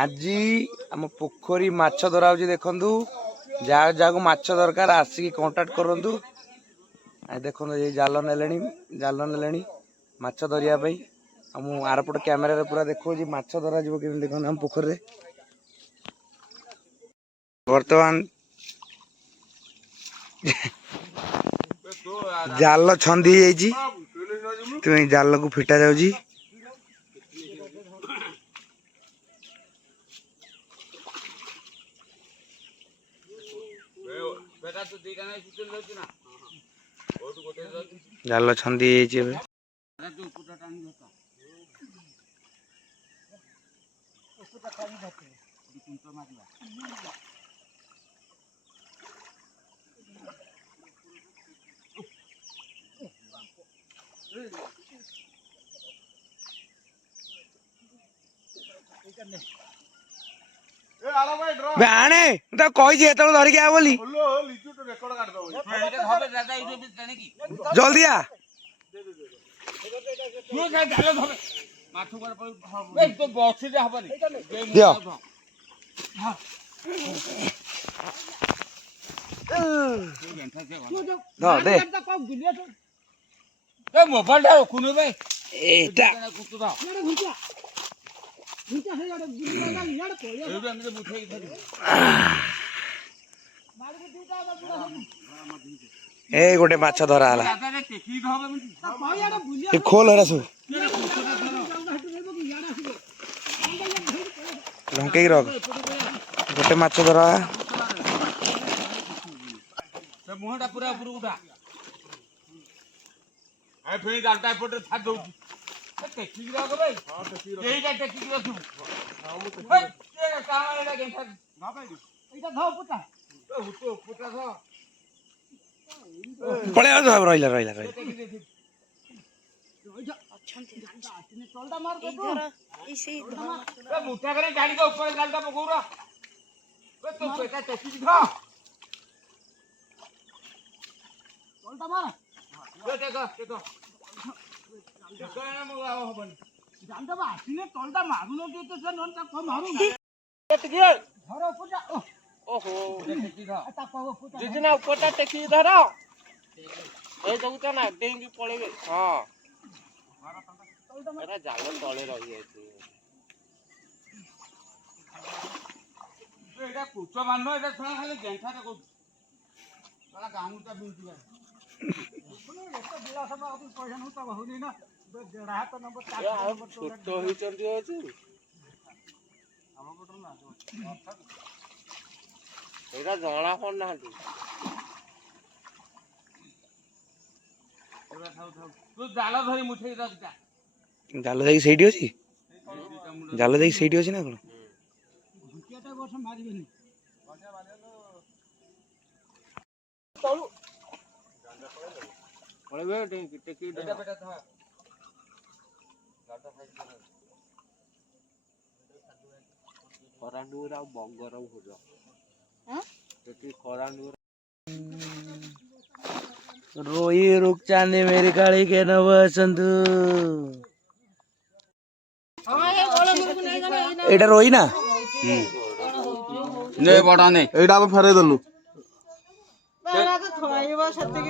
आज आम पोखरी माछ धरा हो देखु जहाँ जहाँ को माछ दरकार आसिक कांटाक्ट करूँ। देखो ये जाल ने माछ धरियापी आरपट कैमेरा पूरा देखो माछ धरा जी कि देखो आम पोखरी बर्तमान जाल छंदी जाइए जाल को फिटा जाऊँगी। जाल छंदी आने तो कही धरिक आ बोली जल्दी आ मोबाइल ए गोटे माछ धरा खोल सब ढंके रख गोटे माछ धरा मुहटा पूरा ऊपर उठा ए फेरी डालटा एपटे छाड़ दउ टेकी रख भाई हां टेकी रख एईटा टेकी रखू हां मु ए काम एटा गेंठा ना भाई एटा धाव पुटा ए हुतो पुटा धा पळे आ धाव रहिला अच्छा चलदा मार दे तू इसे ए मुठा करे गाड़ी के ऊपर डालटा पकोरा ए तो पेटा टेकी धा चलदा मार ए टेका जाल तले रही जना पड़ना जाल धरी मुठे जाल जाई सेठी अछि जाल जाई सेठी अछि ना कोन भुकियाटा वर्ष मारिबेनी तळु पळबे टेकी एटा बेटा था गाटा साइड कर खरांडूरा बंगर भुजा हां टेकी खरांडूर रोई रुक चांदी मेरी काली के नव संतु एटा रोई ना ने बड़ा ने एटा फेरे दलु बड़ा तो थोइबा सत्य